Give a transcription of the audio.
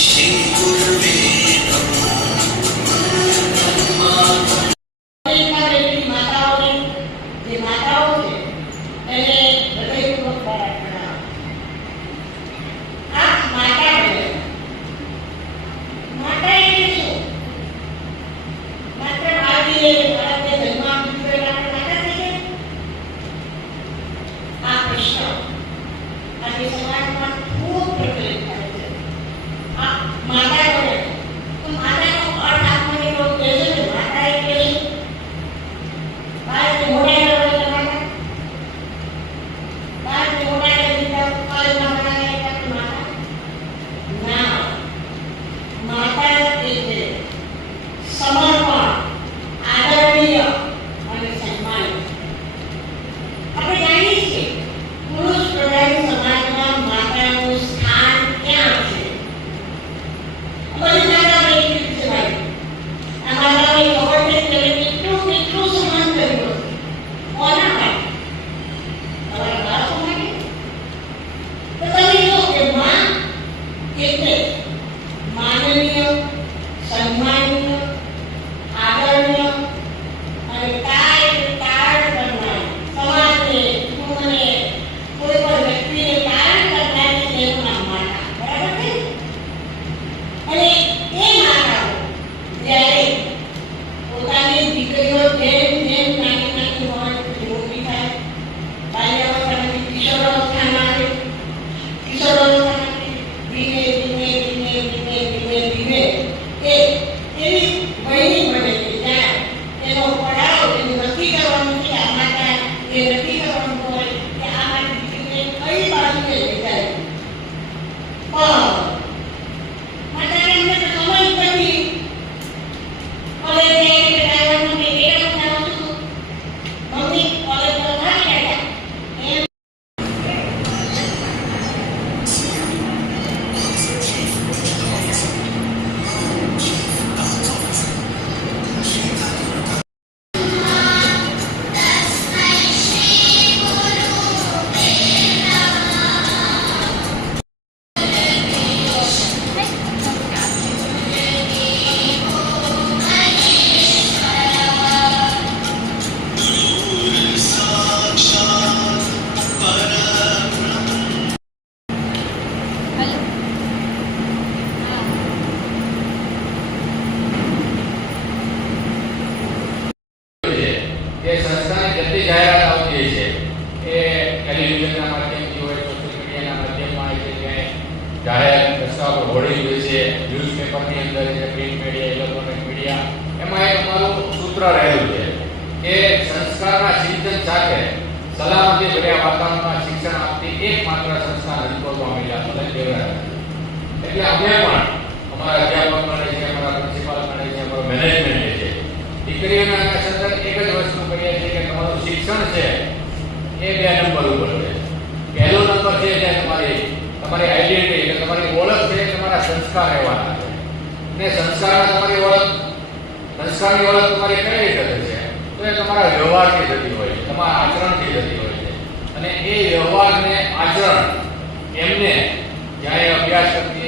cheia વળી છે ન્યૂઝપેપરની અંદર છે પ્રિન્ટ મીડિયા ઇલેક્ટ્રોનિક મીડિયા એમાં એક અમારું સૂત્ર રહેલું છે કે સંસ્કારના ચિંતન સાથે સલામતી ભર્યા વાતાવરણમાં શિક્ષણ આપતી એકમાત્ર સંસ્થા હરિદ્વાર મહિલા મદદ કેવરા એટલે અમે પણ અમારા અધ્યાપક મળે છે અમારા પ્રિન્સિપાલ મળે છે અમારું મેનેજમેન્ટ છે, દીકરીઓના સંદર્ભ એક જ વસ્તુ કરીએ છીએ કે તમારું શિક્ષણ છે એ બે નંબર ઉપર છે. પહેલો નંબર છે જે તમારી તમારી આઈડેન્ટિટી તમારી ઓળખ છે તમારા સંસ્કાર એવા ને સંસ્કાર તમારી ઓળખ, સંસ્કારની ઓળખ તમારી કઈ રીતે છે? તો એ તમારા વ્યવહારથી થતી હોય તમારા આચરણથી થતી હોય છે. અને એ વ્યવહારને આચરણ એમને જ્યારે અભ્યાસ કરતી